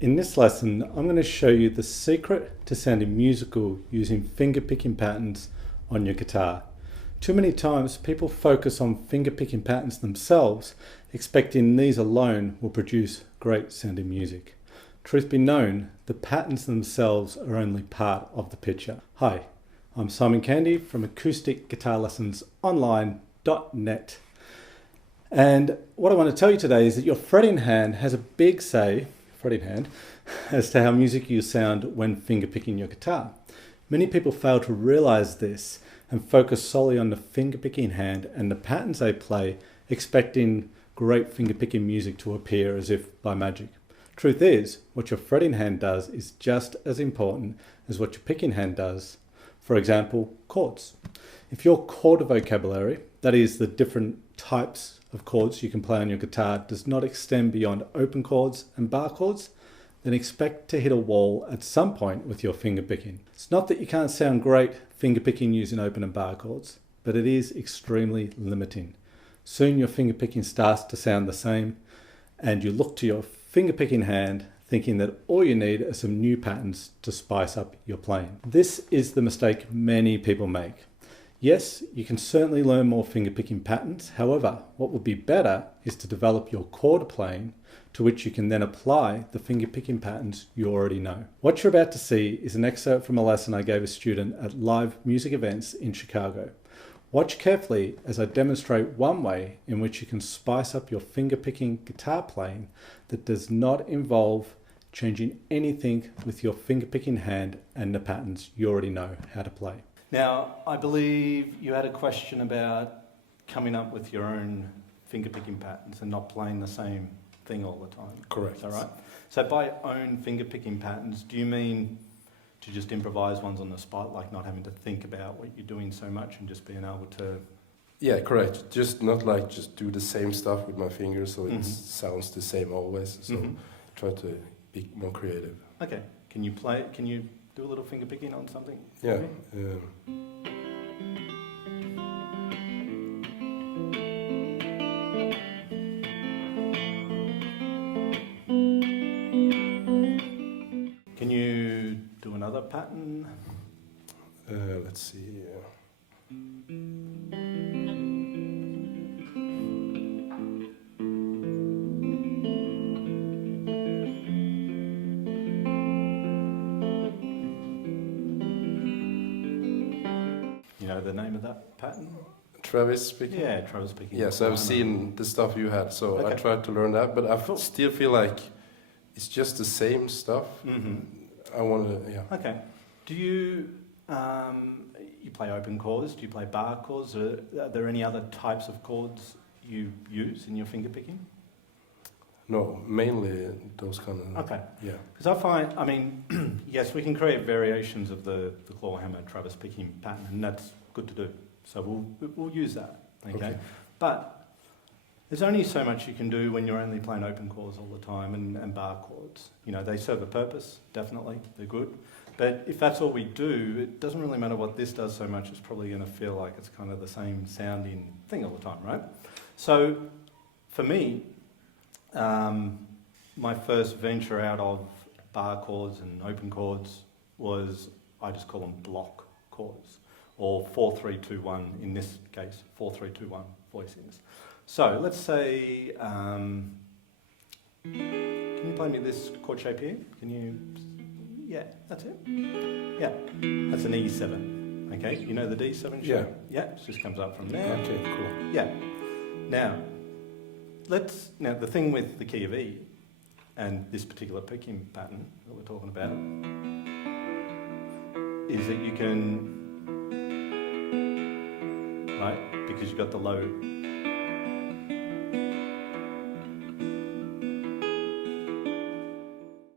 In this lesson, I'm going to show you the secret to sounding musical using finger-picking patterns on your guitar. Too many times people focus on finger-picking patterns themselves, expecting these alone will produce great sounding music. Truth be known, the patterns themselves are only part of the picture. Hi, I'm Simon Candy from Acoustic Guitar Lessons Online.net. And what I want to tell you today is that your fretting hand has a big say as to how music you sound when finger picking your guitar. Many people fail to realize this and focus solely on the finger picking hand and the patterns they play, expecting great finger picking music to appear as if by magic. Truth is, what your fretting hand does is just as important as what your picking hand does. For example, chords. If your chord vocabulary, that is the different types of chords you can play on your guitar, does not extend beyond open chords and bar chords, then expect to hit a wall at some point with your finger picking. It's not that you can't sound great finger picking using open and bar chords, but it is extremely limiting. Soon your finger picking starts to sound the same, and you look to your finger picking hand thinking that all you need are some new patterns to spice up your playing. This is the mistake many people make. Yes, you can certainly learn more finger-picking patterns. However, what would be better is to develop your chord playing to which you can then apply the finger-picking patterns you already know. What you're about to see is an excerpt from a lesson I gave a student at live music events in Chicago. Watch carefully as I demonstrate one way in which you can spice up your finger-picking guitar playing that does not involve changing anything with your finger-picking hand and the patterns you already know how to play. Now, I believe you had a question about coming up with your own finger-picking patterns and not playing the same thing all the time. Correct. Is that right? So by own finger-picking patterns, do you mean to just improvise ones on the spot, like not having to think about what you're doing so much and just being able to... Yeah, correct. Just not like just do the same stuff with my fingers so it sounds the same always. So try to be more creative. Okay. Can you do a little finger picking on something? Yeah. Can you do another pattern? Let's see. You know the name of that pattern? Travis picking? Yeah, Travis picking. Yes, I've seen the stuff you had, so Okay. I tried to learn that, but I still feel like it's just the same stuff. I want to, yeah. Okay. Do you you play open chords? Do you play bar chords? Are there any other types of chords you use in your finger picking? No, mainly those kind of... Okay. Yeah. Because I find, I mean, yes, we can create variations of the claw hammer Travis picking pattern, and that's good to do. So we'll use that. Okay. But there's only so much you can do when you're only playing open chords all the time and bar chords. You know, they serve a purpose, definitely, they're good. But if that's all we do, it doesn't really matter what this does so much, it's probably going to feel like it's kind of the same sounding thing all the time, right? So for me, my first venture out of bar chords and open chords was, I just call them block chords, or 4-3-2-1, in this case, 4-3-2-1 voicings. So let's say, can you play me this chord shape here? Can you, yeah, that's it. Yeah, that's an E7, okay? You know the D7 shape? Yeah. Yeah, it just comes up from there. Okay, cool. Yeah. Now, the thing with the key of E and this particular picking pattern that we're talking about is that you can, right, because you've got the low.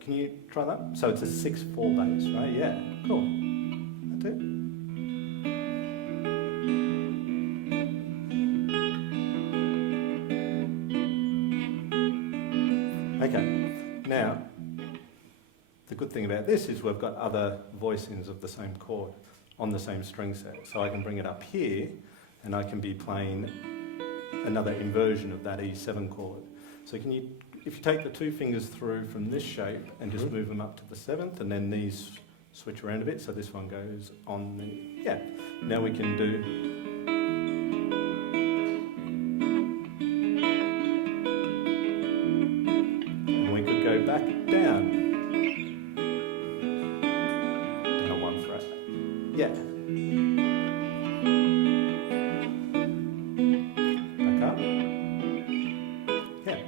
Can you try that? So it's a 6/4 bass, right? Yeah, cool. That's it. Okay, now, the good thing about this is we've got other voicings of the same chord on the same string set. So I can bring it up here and I can be playing another inversion of that E7 chord. So can you if you take the 2 fingers through from this shape and just move them up to the 7th, and then these switch around a bit, so this one goes on the, yeah. Now we can do, and we could go back down to 1 fret, yeah. Back up, yeah.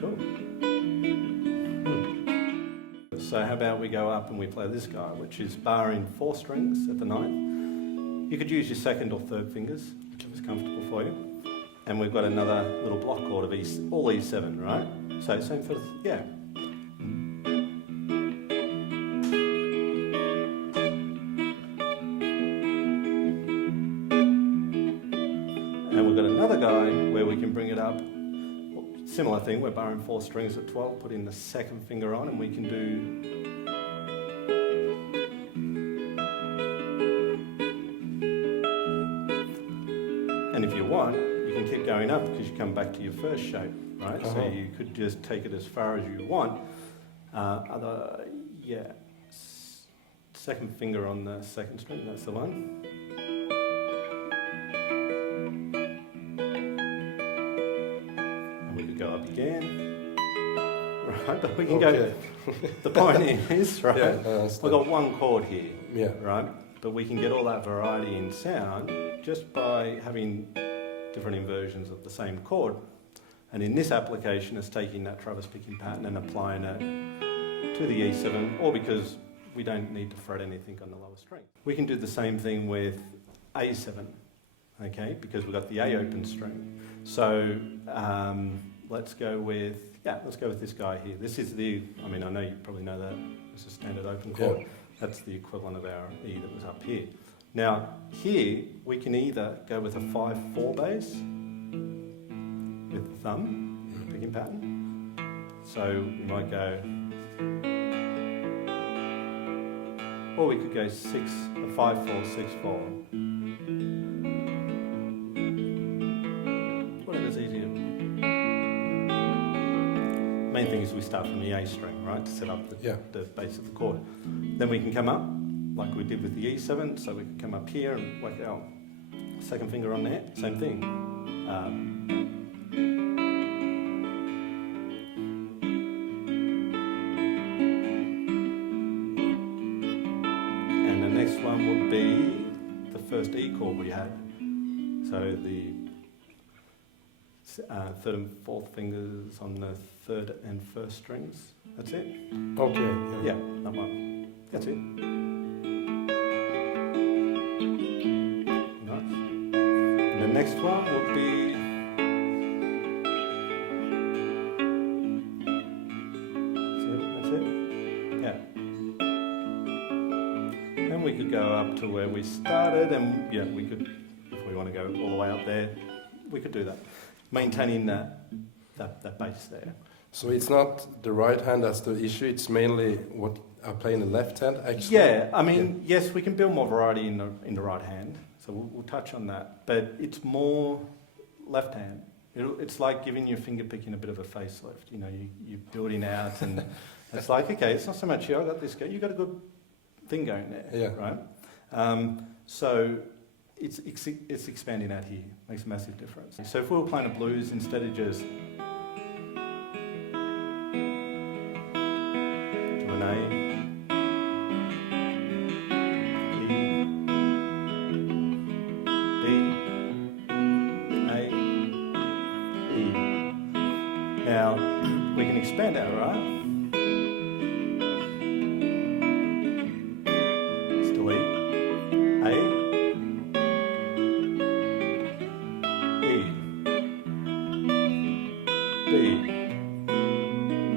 Cool. So how about we go up and we play this guy, which is bar in 4 strings at the 9th. You could use your 2nd or 3rd fingers, whichever's comfortable for you. And we've got another little block chord of all E7, right? So same for, yeah. And we've got another guy where we can bring it up. Similar thing, we're barring 4 strings at 12, put in the 2nd finger on, and we can do. And if you want, you can keep going up because you come back to your first shape, right? So you could just take it as far as you want. Yeah, 2nd finger on the 2nd string, that's the one. Go up again, right? But we can go. The point is, right? Yeah, we've got 1 chord here, yeah, right? But we can get all that variety in sound just by having different inversions of the same chord. And in this application, it's taking that Travis picking pattern and applying it to the E7, or because we don't need to fret anything on the lower string. We can do the same thing with A7, okay? Because we've got the A open string. So. Let's go with this guy here. This is the, I mean, I know you probably know that. This is standard open chord. Yeah. That's the equivalent of our E that was up here. Now, here, we can either go with a 5/4 bass with the thumb, picking pattern. So we might go, or we could go 5/4, 6/4. Whatever's easier. Main thing is we start from the A string, right, to set up the base of the chord. Then we can come up, like we did with the E7, so we can come up here and whack our 2nd finger on there, same thing. And the next one would be the first E chord we had. So the 3rd and 4th fingers on the 3rd and 1st strings. That's it. Okay. Yeah, that one. That's it. Nice. And the next one will be. That's it. Yeah. And we could go up to where we started, and yeah, we could, if we want to go all the way up there, we could do that. Maintaining that bass there. So it's not the right hand that's the issue, it's mainly what I play in the left hand, actually? Yeah, I mean, yes, we can build more variety in the right hand, so we'll touch on that, but it's more left hand. It's like giving your finger picking a bit of a facelift, you know, you're building out, and it's like, okay, it's not so much, I got this guy, you got a good thing going there, right? So it's expanding out here, makes a massive difference. So if we were playing a blues, instead of just do an A, E, D, A, E. Now, we can expand out, right? Still E, A, D,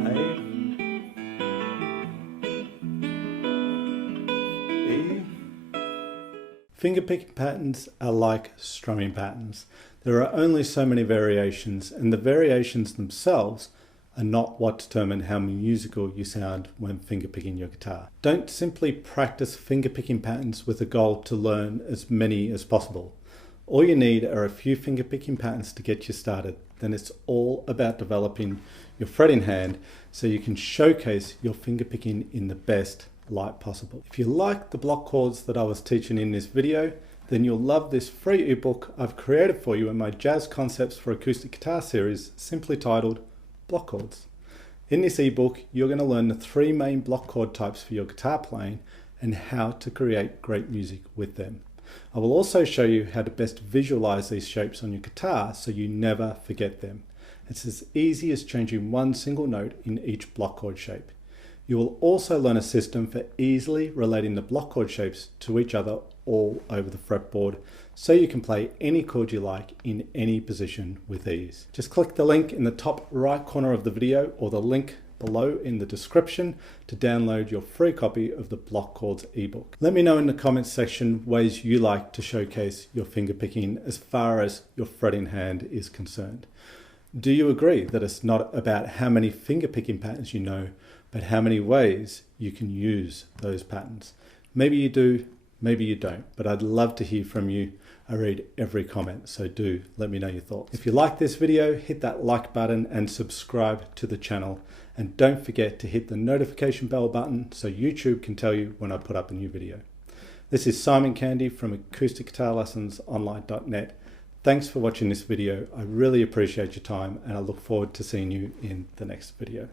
A, E. Fingerpicking patterns are like strumming patterns. There are only so many variations, and the variations themselves are not what determine how musical you sound when fingerpicking your guitar. Don't simply practice fingerpicking patterns with a goal to learn as many as possible. All you need are a few fingerpicking patterns to get you started. Then it's all about developing your fretting hand so you can showcase your fingerpicking in the best light possible. If you like the block chords that I was teaching in this video, then you'll love this free ebook I've created for you in my Jazz Concepts for Acoustic Guitar series, simply titled Block Chords. In this ebook, you're going to learn the 3 main block chord types for your guitar playing and how to create great music with them. I will also show you how to best visualize these shapes on your guitar so you never forget them. It's as easy as changing one single note in each block chord shape. You will also learn a system for easily relating the block chord shapes to each other all over the fretboard so you can play any chord you like in any position with ease. Just click the link in the top right corner of the video or the link below in the description to download your free copy of the Block Chords ebook. Let me know in the comments section ways you like to showcase your fingerpicking as far as your fretting hand is concerned. Do you agree that it's not about how many fingerpicking patterns you know, but how many ways you can use those patterns? Maybe you do, maybe you don't, but I'd love to hear from you. I read every comment, so do let me know your thoughts. If you like this video, hit that like button and subscribe to the channel. And don't forget to hit the notification bell button so YouTube can tell you when I put up a new video. This is Simon Candy from AcousticGuitarLessonsOnline.net. Thanks for watching this video. I really appreciate your time and I look forward to seeing you in the next video.